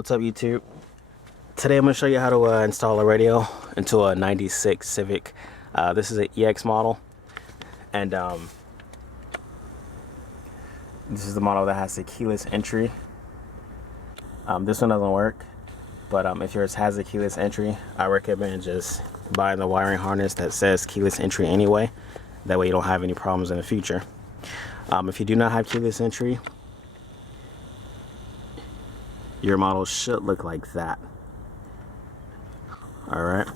What's up, YouTube? Today I'm going to show you how to install a radio into a 96 Civic. This is an EX model, and this is the model that has the keyless entry. This one doesn't work, but if yours has a keyless entry, I recommend just buying the wiring harness that says keyless entry anyway. That way you don't have any problems in the future. If you do not have keyless entry, your model should look like that. Alright.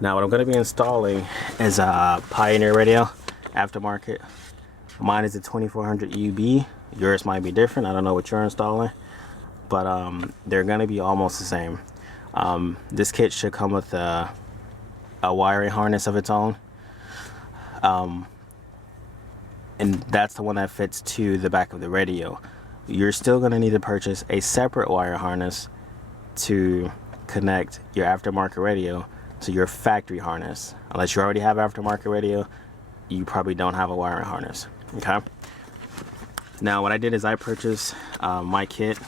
Now what I'm going to be installing is a Pioneer radio, aftermarket. Mine is a 2400 UB. Yours might be different. I don't know what you're installing, but they're going to be almost the same. This kit should come with a wiring harness of its own. And that's the one that fits to the back of the radio. You're still going to need to purchase a separate wire harness to connect your aftermarket radio to your factory harness. Unless you already have aftermarket radio, you probably don't have a wiring harness. Okay. Now what I did is I purchased my kit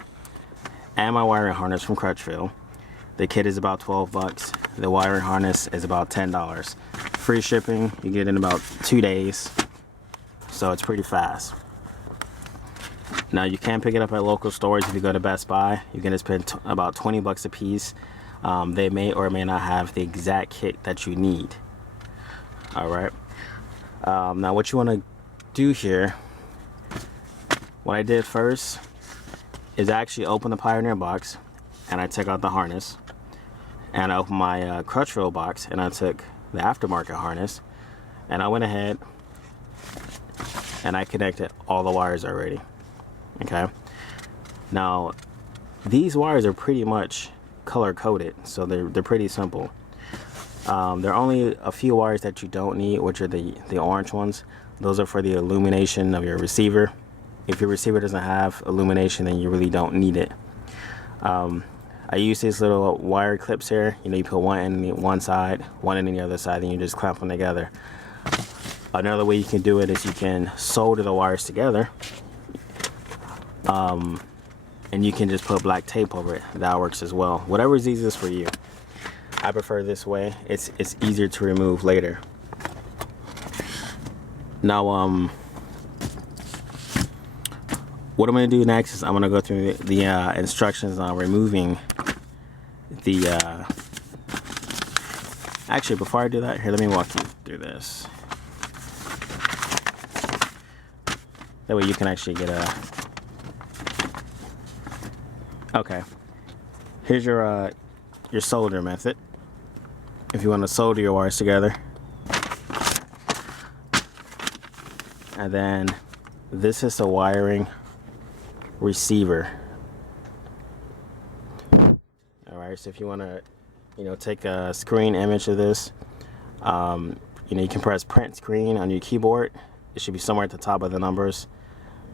and my wiring harness from Crutchfield. The kit is about 12 bucks. The wiring harness is about $10. Free shipping. You get it in about 2 days. So it's pretty fast. Now you can pick it up at local stores. If you go to Best Buy, you're gonna spend about 20 bucks a piece. They may or may not have the exact kit that you need. All right. Now what you want to do here, what I did first is I actually open the Pioneer box and I took out the harness, and I opened my Crutchfield box and I took the aftermarket harness, and I went ahead and I connected all the wires already. Okay. Now these wires are pretty much color coded, so they're pretty simple. There are only a few wires that you don't need, which are the orange ones. Those are for the illumination of your receiver. If your receiver doesn't have illumination, then you really don't need it. I use these little wire clips here. You know, you put one in one side, one in the other side, and you just clamp them together. Another way you can do it is you can solder the wires together. And you can just put black tape over it. That works as well. Whatever is easiest for you. I prefer this way. It's easier to remove later. Now what I'm going to do next is I'm going to go through the instructions on removing the actually, before I do that, here, let me walk you through this. That way you can actually get a... Okay, here's your solder method. If you want to solder your wires together, and then this is the wiring receiver. All right, so if you want to, take a screen image of this, you can press print screen on your keyboard. It should be somewhere at the top of the numbers,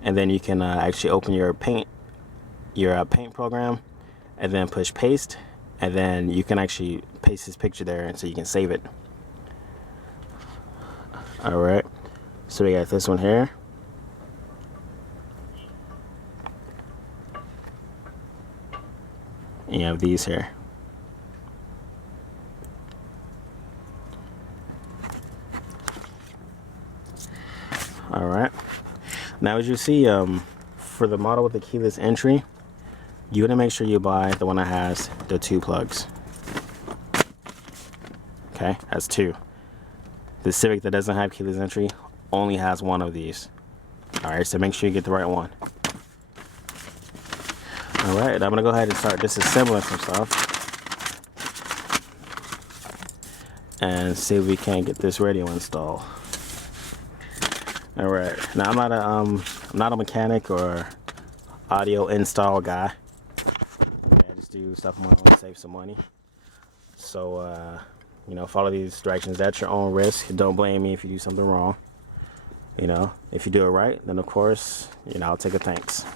and then you can actually open your paint program, and then push paste, and then you can actually paste this picture there, and so you can save it. All right, so we got this one here. You have these here. All right, now as you see, for the model with the keyless entry, you want to make sure you buy the one that has the 2 plugs. Okay, has 2. The Civic that doesn't have keyless entry only has 1 of these. Alright, so make sure you get the right one. Alright, I'm going to go ahead and start disassembling some stuff and see if we can't get this radio installed. Alright, now I'm not a mechanic or audio install guy. I just do stuff on my own to save some money. So, follow these directions at your own risk. Don't blame me if you do something wrong. If you do it right, then of course, I'll take a thanks.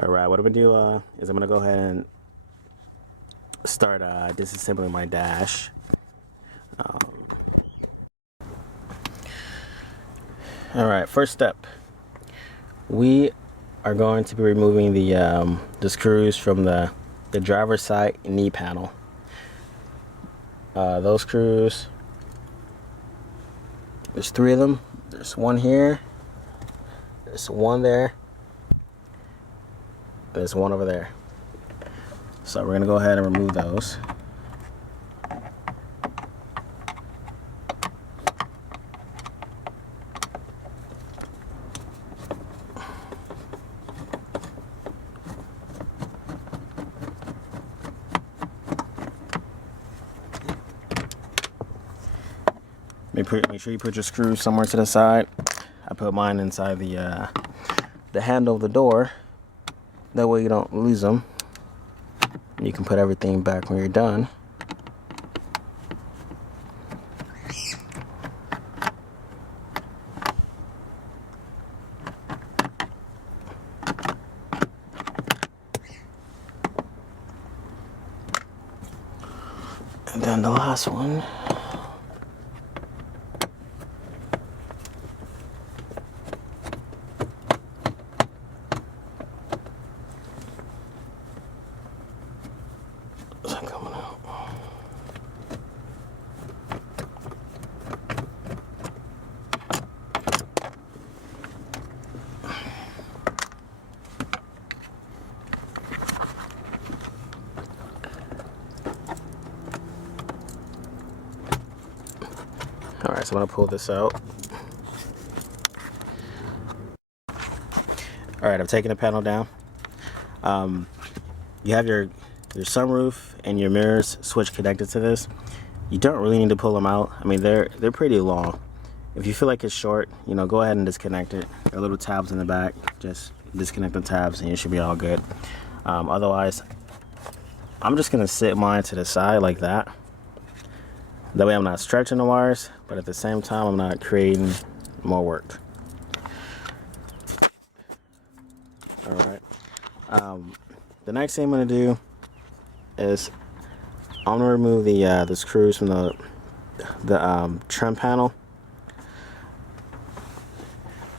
Alright, what I'm going to do is I'm going to go ahead and start disassembling my dash. Alright, first step. We are going to be removing the screws from the driver's side knee panel. Those screws, there's 3 of them. There's one here, there's one there, there's one over there. So we're gonna go ahead and remove those. Make sure you put your screws somewhere to the side. I put mine inside the handle of the door. That way you don't lose them. You can put everything back when you're done. And then the last one. Alright, so I'm going to pull this out. Alright, I've taken the panel down. You have your sunroof and your mirrors switch connected to this. You don't really need to pull them out. I mean, they're pretty long. If you feel like it's short, you know, go ahead and disconnect it. There are little tabs in the back. Just disconnect the tabs and you should be all good. Otherwise, I'm just going to sit mine to the side like that. That way I'm not stretching the wires, but at the same time I'm not creating more work. Alright. The next thing I'm going to do is I'm going to remove the screws from the trim panel.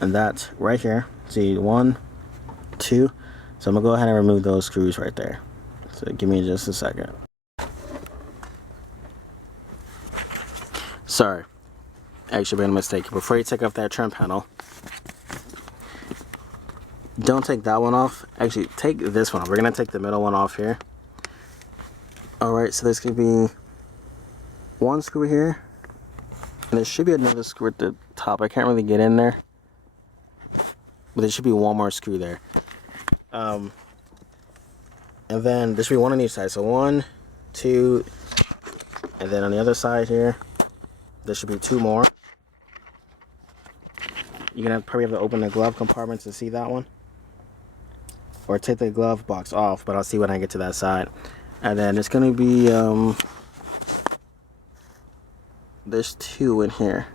And that's right here. See, 1, 2. So I'm going to go ahead and remove those screws right there. So give me just a second. Sorry, actually made a mistake. Before you take off that trim panel, don't take that one off. Actually, take this one off. We're gonna take the middle one off here. Alright, so there's gonna be one screw here, and there should be another screw at the top. I can't really get in there, but there should be one more screw there. And then there should be one on each side. So 1, 2, and then on the other side here, there should be 2 more. You're gonna probably have to open the glove compartment to see that one, or take the glove box off, but I'll see when I get to that side. And then it's gonna be there's 2 in here.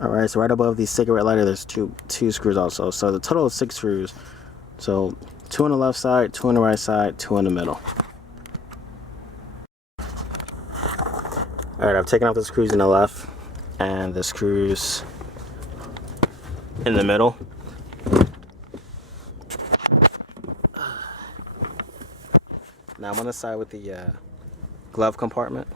Alright, so right above the cigarette lighter there's two screws also. So the total is 6 screws. So 2 on the left side, 2 on the right side, 2 in the middle. Alright, I've taken out the screws in the left and the screws in the middle. Now I'm on the side with the glove compartment.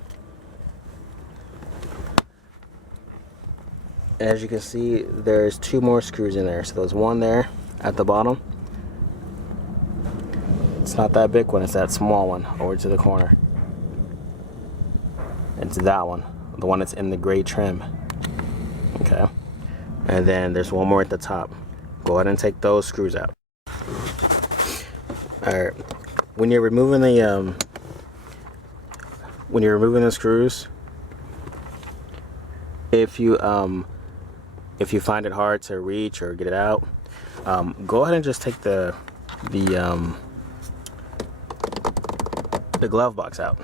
As you can see, there's 2 more screws in there. So there's one there at the bottom. It's not that big one, it's that small one over to the corner. It's that one, the one that's in the gray trim. Okay. And then there's one more at the top. Go ahead and take those screws out. Alright. When you're removing the screws, if you find it hard to reach or get it out, go ahead and just take the glove box out.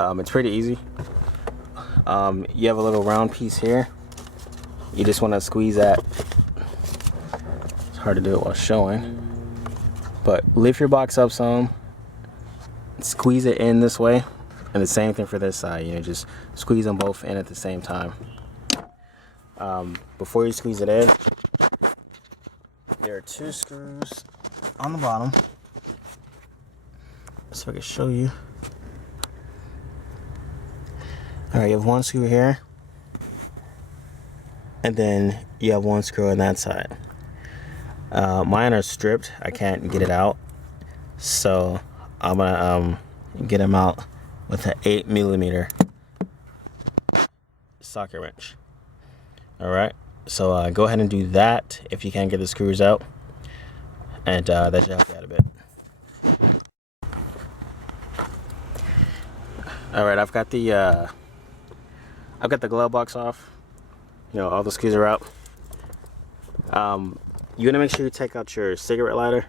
It's pretty easy. You have a little round piece here. You just want to squeeze that. It's hard to do it while showing, but lift your box up some, squeeze it in this way, and the same thing for this side. You know, just squeeze them both in at the same time. Before you squeeze it in, there are 2 screws on the bottom. See if I can show you. Alright, you have 1 screw here, and then you have 1 screw on that side. Mine are stripped. I can't get it out, so I'm gonna get them out with an 8mm socket wrench. Alright, so go ahead and do that if you can't get the screws out, and that should help you out a bit. Alright, I've got the glove box off. You know, all the screws are out. You want to make sure you take out your cigarette lighter.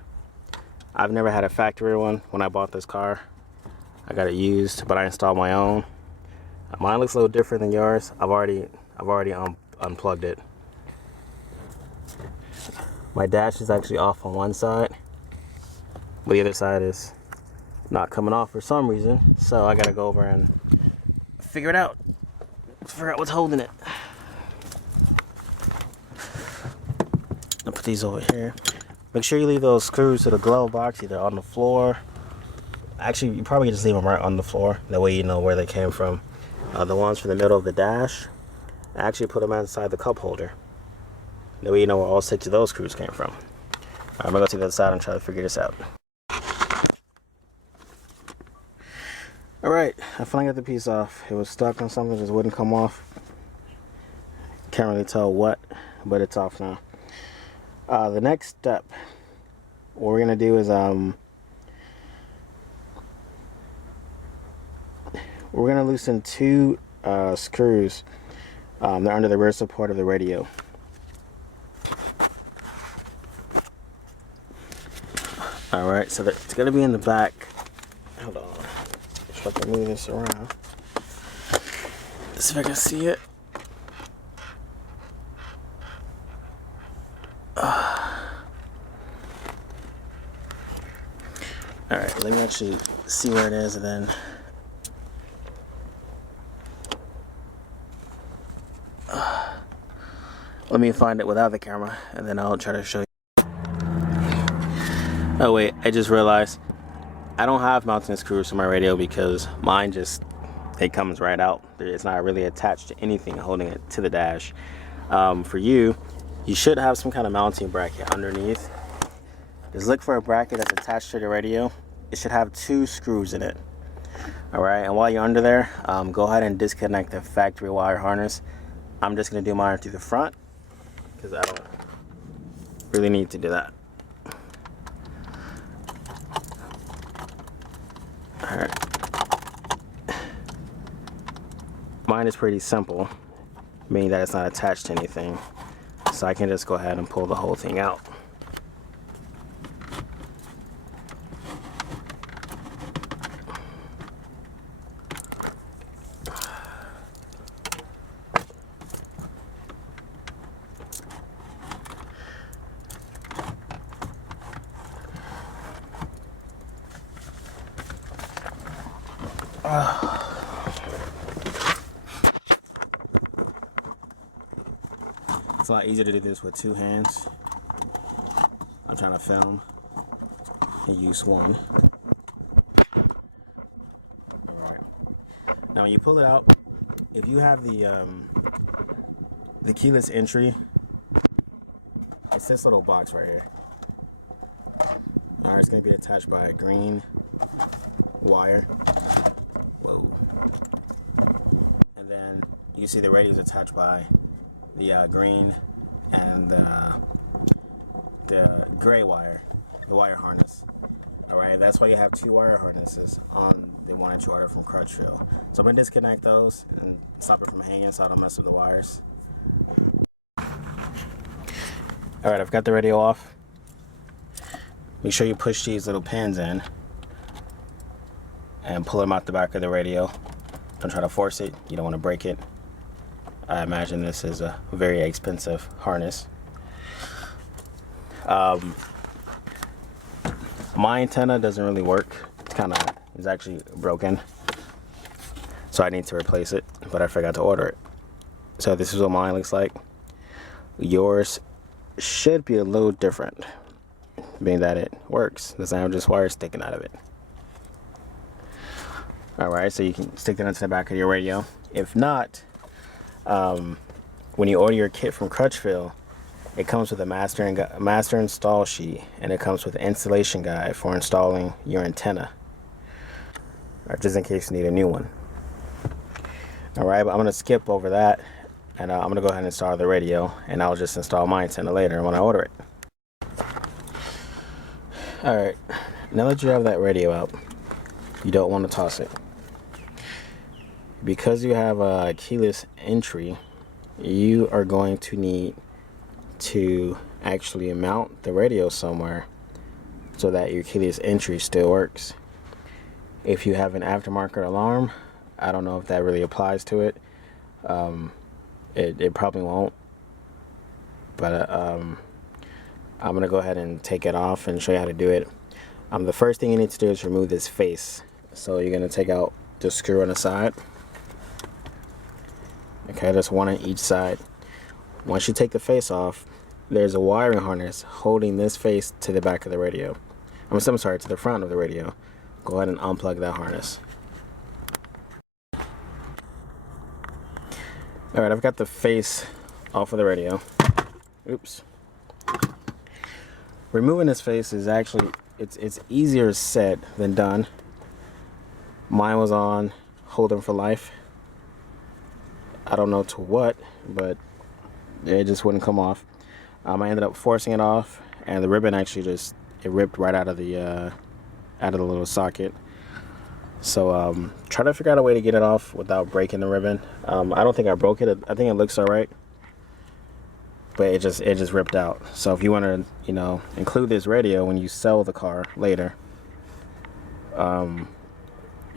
I've never had a factory one. When I bought this car, I got it used, but I installed my own. Mine looks a little different than yours. I've already unplugged it. My dash is actually off on one side, but the other side is not coming off for some reason. So I gotta go over and figure it out. Figure out what's holding it. I'll put these over here. Make sure you leave those screws to the glove box either on the floor. Actually, you probably just leave them right on the floor. That way you know where they came from. The ones from the middle of the dash, actually put them inside the cup holder. That way you know where all 6 of those screws came from. I'm gonna go to the other side and try to figure this out. Alright, I finally got the piece off. It was stuck on something, just wouldn't come off. Can't really tell what, but it's off now. The next step, what we're gonna do is we're gonna loosen 2 screws. They're under the rear support of the radio. Alright, so it's gonna be in the back. Hold on. If I can move this around. Let's see if I can see it. Alright, let me actually see where it is, and then let me find it without the camera, and then I'll try to show you. Oh wait, I just realized I don't have mounting screws for my radio because mine just, it comes right out. It's not really attached to anything holding it to the dash. For you should have some kind of mounting bracket underneath. Just look for a bracket that's attached to the radio. It should have 2 screws in it. Alright, and while you're under there, go ahead and disconnect the factory wire harness. I'm just going to do mine through the front because I don't really need to do that. Alright. Mine is pretty simple, meaning that it's not attached to anything. So I can just go ahead and pull the whole thing out. It's a lot easier to do this with 2 hands. I'm trying to film and use one. Alright. Now when you pull it out, if you have the keyless entry, it's this little box right here. Alright, it's going to be attached by a green wire. Whoa. And then you can see the radio is attached by the green and the gray wire, the wire harness. Alright, that's why you have 2 wire harnesses on the one that you ordered from Crutchfield. So I'm going to disconnect those and stop it from hanging so I don't mess with the wires. Alright, I've got the radio off. Make sure you push these little pins in and pull them out the back of the radio. Don't try to force it, you don't want to break it. I imagine this is a very expensive harness. My antenna doesn't really work. It's actually broken. So I need to replace it, but I forgot to order it. So this is what mine looks like. yours should be a little different, being that it works. Doesn't have just wires sticking out of it. Alright, so you can stick that into the back of your radio. If not, when you order your kit from Crutchfield, it comes with a master install sheet, and it comes with an installation guide for installing your antenna, or just in case you need a new one. Alright, but I'm going to skip over that, and I'm going to go ahead and install the radio, and I'll just install my antenna later when I order it. Alright, now that you have that radio out, you don't want to toss it. Because you have a keyless entry, you are going to need to actually mount the radio somewhere so that your keyless entry still works. If you have an aftermarket alarm, I don't know if that really applies to it. It probably won't, but I'm gonna go ahead and take it off and show you how to do it. The first thing you need to do is remove this face. So you're gonna take out the screw on the side. Okay, that's one on each side. Once you take the face off, there's a wiring harness holding this face to the back of the radio. I'm sorry, to the front of the radio. Go ahead and unplug that harness. Alright, I've got the face off of the radio. Oops. Removing this face is actually, it's easier said than done. Mine was on holding for life. I don't know to what, but it just wouldn't come off. I ended up forcing it off, and the ribbon actually it ripped right out of the little socket. So try to figure out a way to get it off without breaking the ribbon. I don't think I broke it. I think it looks all right, but it just ripped out. So if you want to, include this radio when you sell the car later, you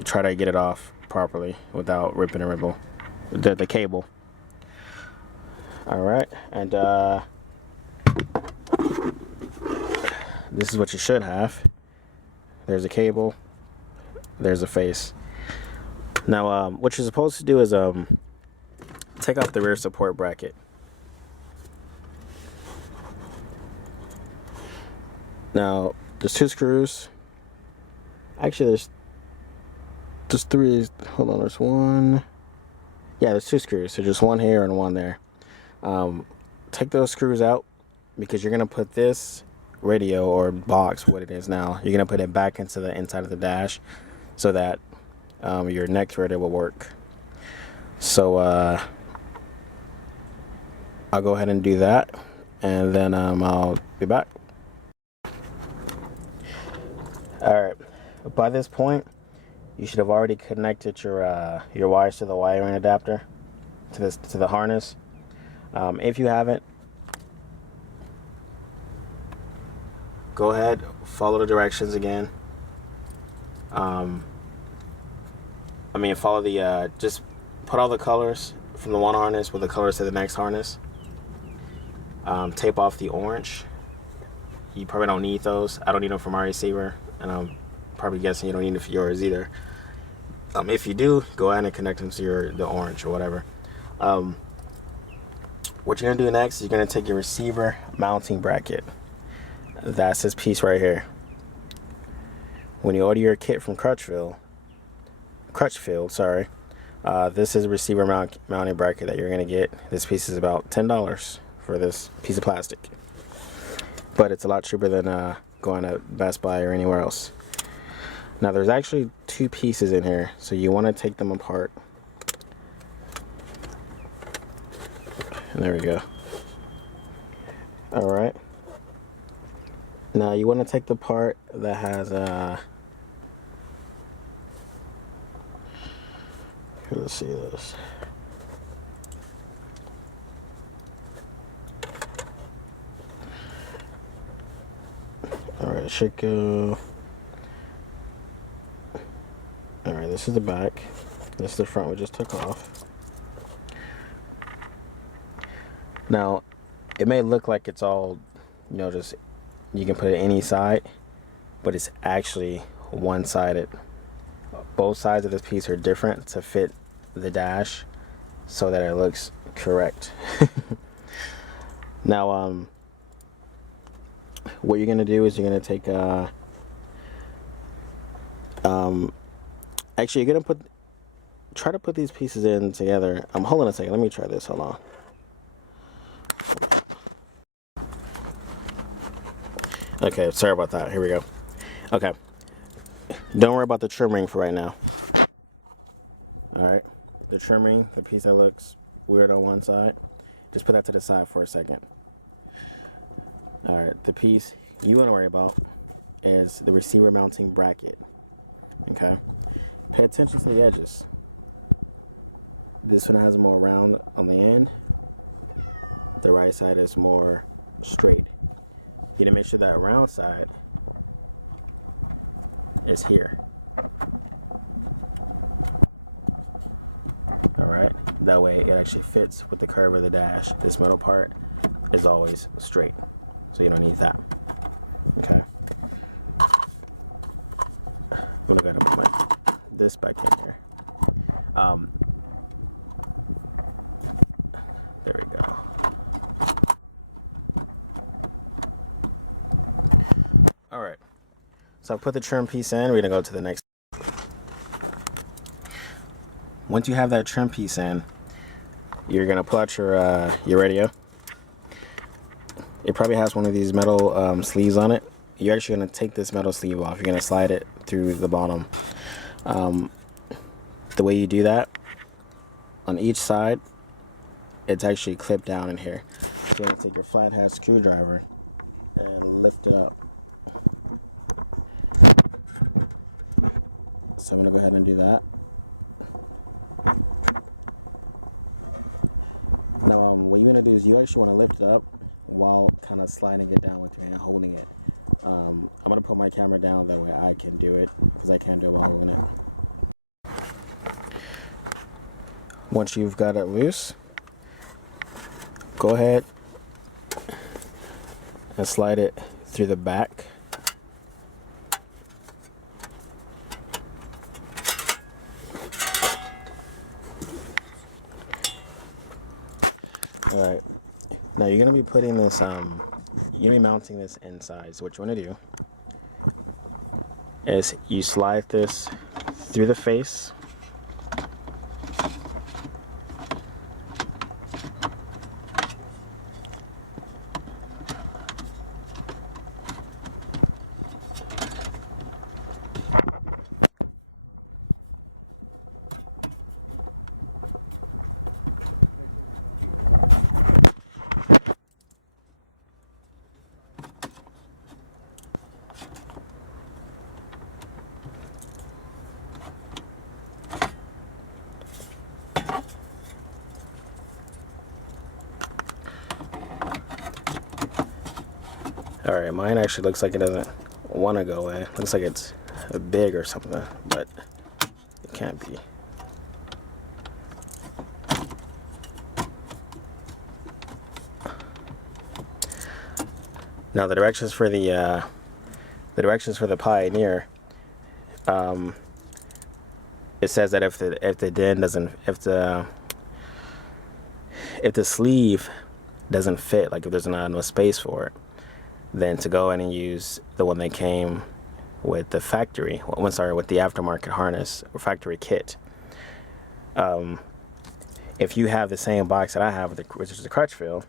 try to get it off properly without ripping the cable. All right, and this is what you should have. There's a cable, there's a face. Now what you're supposed to do is take off the rear support bracket. Now there's 2 screws. Actually there's 3. Hold on, there's 1. Yeah, there's 2 screws, so just 1 here and 1 there. Take those screws out, because you're gonna put this radio or box, what it is now, you're gonna put it back into the inside of the dash so that your next radio will work. So I'll go ahead and do that, and then I'll be back. Alright, by this point you should have already connected your wires to the wiring adapter, to the harness. If you haven't, go ahead, follow the directions again. Follow the just put all the colors from the one harness with the colors to the next harness. Tape off the orange. You probably don't need those. I don't need them for my receiver, and I'm probably guessing you don't need them for yours either. If you do, go ahead and connect them to the orange or whatever. What you're gonna do next is you're gonna take your receiver mounting bracket. That's this piece right here. When you order your kit from Crutchfield, sorry, this is a receiver mounting bracket that you're gonna get. This piece is about $10 for this piece of plastic, but it's a lot cheaper than going to Best Buy or anywhere else. Now there's actually 2 pieces in here, so you want to take them apart. And there we go. Alright. Now you want to take the part that has here, let's see this. Alright, it should go. Alright, this is the back. This is the front we just took off. Now, it may look like it's all, just you can put it any side, but it's actually one-sided. Both sides of this piece are different to fit the dash so that it looks correct. Now, what you're gonna do is you're gonna take actually you're gonna try to put these pieces in together. Hold on a second, let me try this. Hold on. Okay, sorry about that. Here we go. Okay, don't worry about the trim ring for right now. All right, the trim ring, the piece that looks weird on one side, just put that to the side for a second. All right, the piece you want to worry about is the receiver mounting bracket. Okay, pay attention to the edges. This one has more round on the end. The right side is more straight. You need to make sure that round side is here. Alright, that way it actually fits with the curve of the dash. This middle part is always straight, so you don't need that. Okay, I'm gonna go ahead and put this back in here. There we go. Alright, so I put the trim piece in. We're gonna go to the next. Once you have that trim piece in, you're gonna pull out your radio. It probably has one of these metal sleeves on it. You're actually gonna take this metal sleeve off. You're gonna slide it through the bottom. The way you do that, on each side, it's actually clipped down in here. You're gonna take your flathead screwdriver and lift it up. So I'm gonna go ahead and do that. Now, what you're gonna do is you actually want to lift it up while kind of sliding it down with your hand, holding it. I'm gonna put my camera down, that way I can do it, because I can't do it while holding it. Once you've got it loose, go ahead and slide it through the back. Alright, now you're going to be putting this, you're going to be mounting this inside. So what you want to do is you slide this through the face. Alright, mine actually looks like it doesn't want to go away. Looks like it's big or something, but it can't be. Now the directions for the Pioneer, it says that if the sleeve doesn't fit, like if there's not enough space for it, then to go in and use the one that came with the factory, with the aftermarket harness or factory kit. If you have the same box that I have, which is the crutch fill,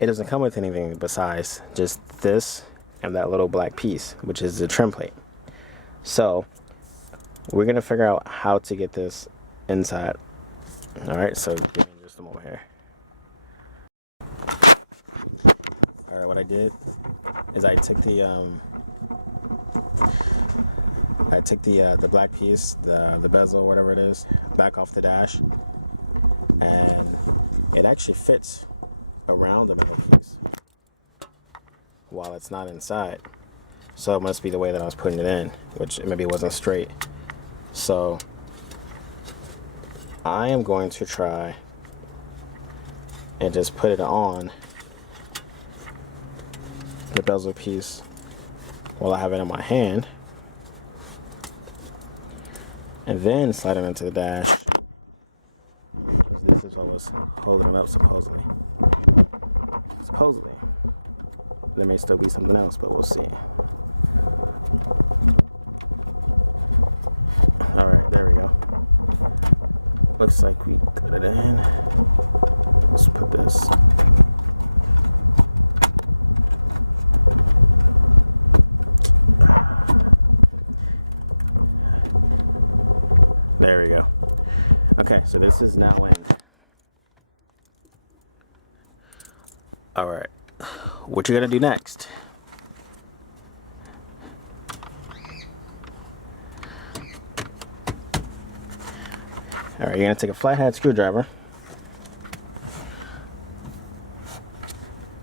it doesn't come with anything besides just this and that little black piece, which is the trim plate. So we're gonna figure out how to get this inside. All right, so just a moment here. All right, what I did is I took the black piece, the bezel, whatever it is, back off the dash, and it actually fits around the metal piece while it's not inside. So it must be the way that I was putting it in, which maybe it wasn't straight. So I am going to try and just put it on the bezel piece while I have it in my hand, and then slide it into the dash. This is what was holding it up supposedly. supposedly. There may still be something else, but we'll see. Alright, there we go. Looks like we got it in. Let's put this. There we go. Okay, so this is now in. Alright, what you're gonna do next? Alright, you're gonna take a flathead screwdriver.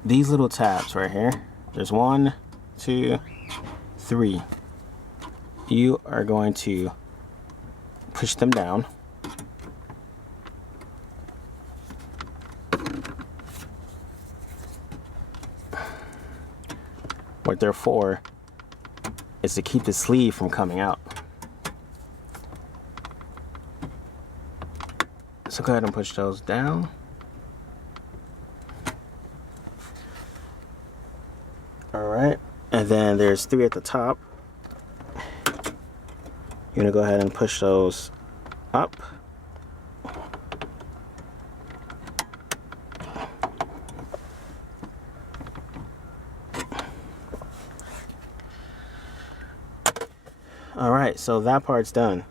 These little tabs right here, there's 1, 2, 3. You are going to push them down. What they're for is to keep the sleeve from coming out. So go ahead and push those down. Alright, and then there's 3 at the top. You're gonna go ahead and push those up. Alright, so that part's done.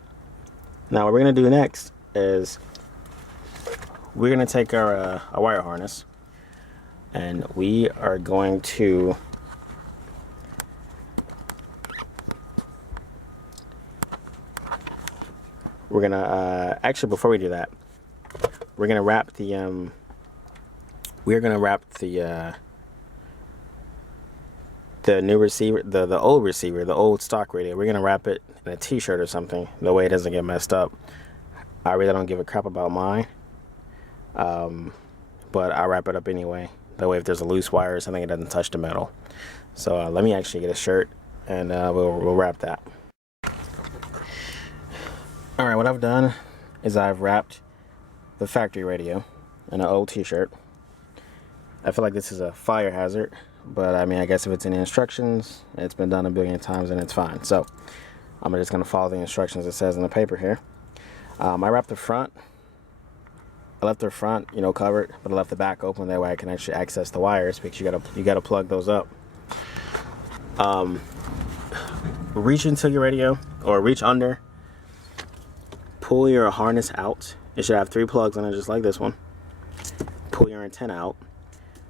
Now what we're going to do next is we're going to take our wire harness and we are going to actually before we do that, we're going to wrap the new receiver, the old receiver, the old stock radio. We're gonna wrap it in a t-shirt or something, the way it doesn't get messed up. I really don't give a crap about mine, but I wrap it up anyway. That way if there's a loose wire or something, it doesn't touch the metal. So let me actually get a shirt and we'll wrap that. Alright, what I've done is I've wrapped the factory radio in an old t-shirt. I feel like this is a fire hazard, but I mean, I guess if it's in the instructions, it's been done a billion times and it's fine. So I'm just going to follow the instructions it says in the paper here. I wrapped the front. I left the front, covered, but I left the back open. That way I can actually access the wires, because you gotta plug those up. Reach into your radio, or reach under. Pull your harness out. It should have 3 plugs in it, just like this one. Pull your antenna out.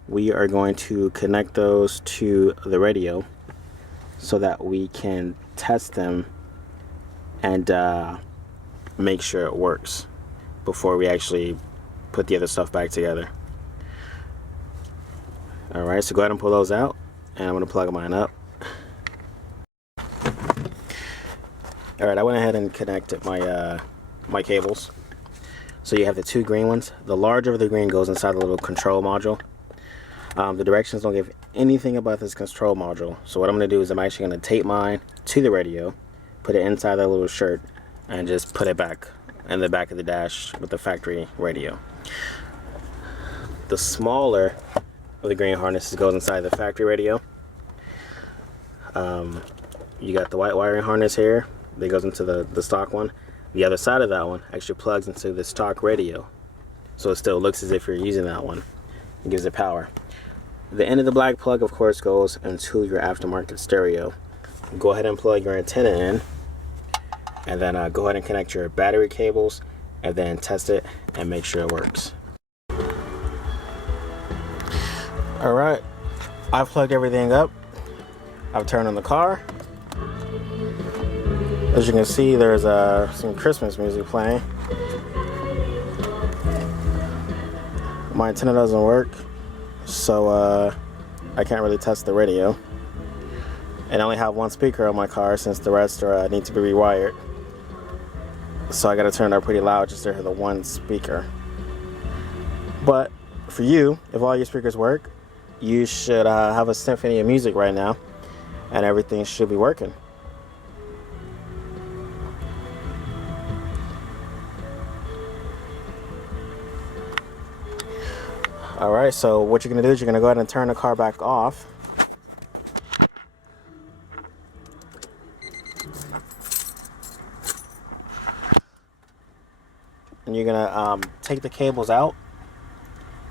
We are going to connect those to the radio so that we can test them and make sure it works before we actually put the other stuff back together. Alright, so go ahead and pull those out, and I'm going to plug mine up. Alright, I went ahead and connected my cables. So you have the 2 green ones. The larger of the green goes inside the little control module. The directions don't give anything about this control module. So what I'm going to do is I'm actually going to tape mine to the radio, put it inside that little shirt, and just put it back in the back of the dash with the factory radio. The smaller of the green harnesses goes inside the factory radio. You got the white wiring harness here that goes into the stock one. The other side of that one actually plugs into the stock radio, so it still looks as if you're using that one. It gives it power. The end of the black plug, of course, goes into your aftermarket stereo. Go ahead and plug your antenna in, and then go ahead and connect your battery cables, and then test it and make sure it works. Alright, I've plugged everything up. I've turned on the car. As you can see, there's some Christmas music playing. My antenna doesn't work, so I can't really test the radio. And I only have 1 speaker on my car, since the rest need to be rewired. So I gotta turn it up pretty loud just to hear the 1 speaker. But for you, if all your speakers work, you should have a symphony of music right now, and everything should be working. Alright, so what you're going to do is you're going to go ahead and turn the car back off. And you're going to take the cables out.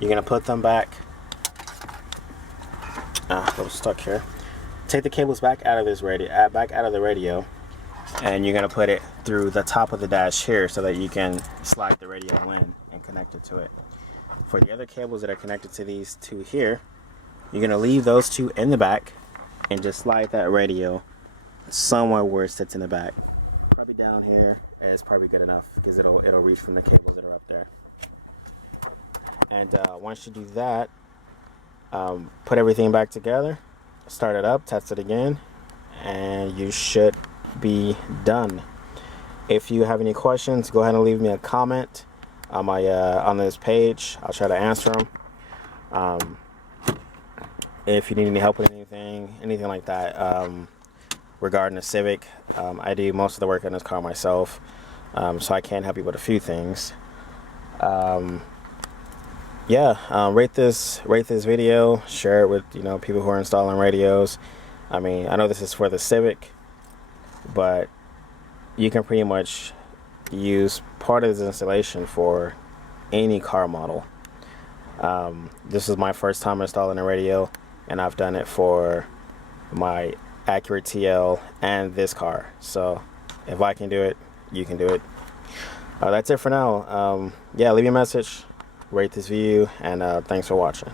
You're going to put them back. I was stuck here. Take the cables back out of this radio, back out of the radio, and you're going to put it through the top of the dash here so that you can slide the radio in and connect it to it. For the other cables that are connected to these two here, you're going to leave those two in the back and just slide that radio somewhere where it sits in the back. Probably down here is probably good enough because it'll reach from the cables that are up there. And once you do that, put everything back together, start it up, test it again, and you should be done. If you have any questions, go ahead and leave me a comment on my on this page. I'll try to answer them. If you need any help with anything like that regarding the Civic, I do most of the work on this car myself, so I can help you with a few things. Rate this video, share it with people who are installing radios. I mean, I know this is for the Civic, but you can pretty much use part of this installation for any car model. This is my first time installing a radio, and I've done it for my Acura TL and this car. So if I can do it, you can do it. That's it for now. Leave me a message, rate this video, and thanks for watching.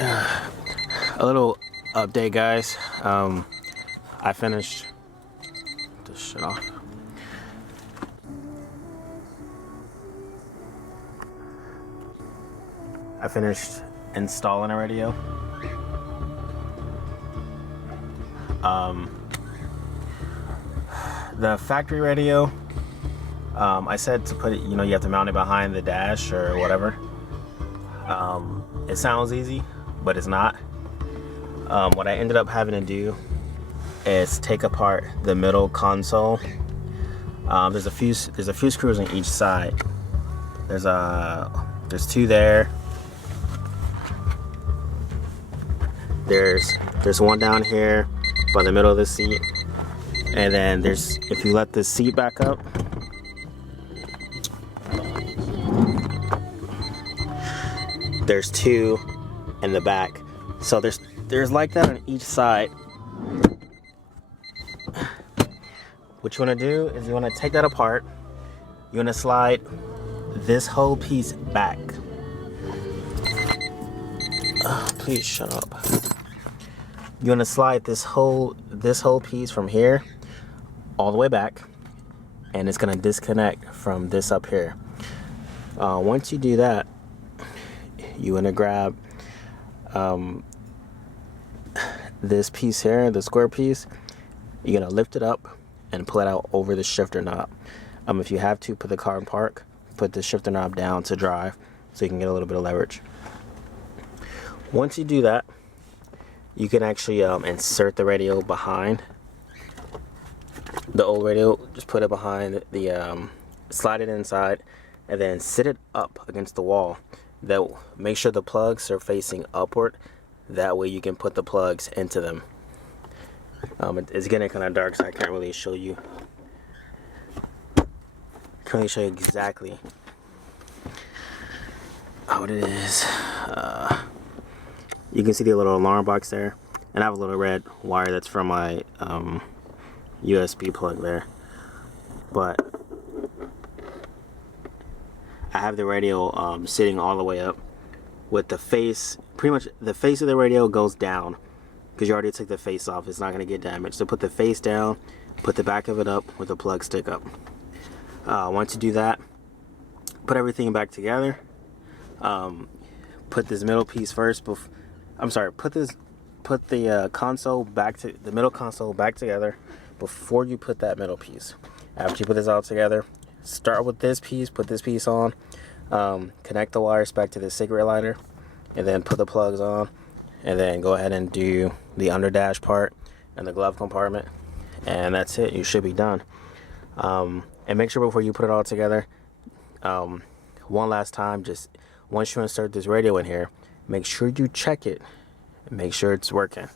A little update, guys. I finished this shit off. I finished installing a radio. The factory radio, I said to put it, you have to mount it behind the dash or whatever. It sounds easy, but it's not. What I ended up having to do is take apart the middle console. There's a few screws on each side. There's two there. There's one down here by the middle of the seat, and then if you let the seat back up, there's two in the back. So there's like that on each side. What you want to do is you want to take that apart. You want to slide this whole piece back. Please shut up. You want to slide this whole piece from here all the way back, and it's going to disconnect from this up here. Once you do that, you want to grab this piece here, the square piece. You're going to lift it up and pull it out over the shifter knob. If you have to, put the car in park, put the shifter knob down to drive so you can get a little bit of leverage. Once you do that, you can actually insert the radio behind the old radio. Just put it behind the slide it inside, and then sit it up against the wall. That make sure the plugs are facing upward. That way you can put the plugs into them. It's getting kind of dark, so I can't really show you. Exactly what it is. You can see the little alarm box there, and I have a little red wire that's from my USB plug there. But I have the radio sitting all the way up with the face. Pretty much the face of the radio goes down because you already took the face off. It's not going to get damaged. So put the face down, put the back of it up with the plug stick up. Once you do that, put everything back together. Put this middle piece first. Put the console back to the middle console back together before you put that middle piece. After you put this all together, start with this piece. Put this piece on. Connect the wires back to the cigarette lighter, and then put the plugs on, and then go ahead and do the under dash part and the glove compartment, and that's it. You should be done. And make sure before you put it all together, one last time, just once you insert this radio in here, make sure you check it, make sure it's working.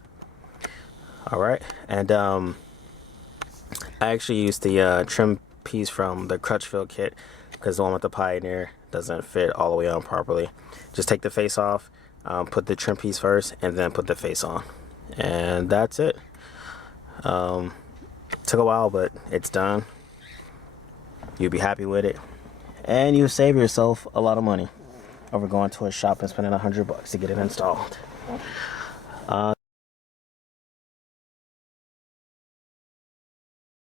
All right, and I actually used the trim piece from the Crutchfield kit, because the one with the Pioneer doesn't fit all the way on properly. Just take the face off, put the trim piece first, and then put the face on, and that's it. Took a while, but it's done. You'll be happy with it, and you save yourself a lot of money over going to a shop and spending $100 to get it installed.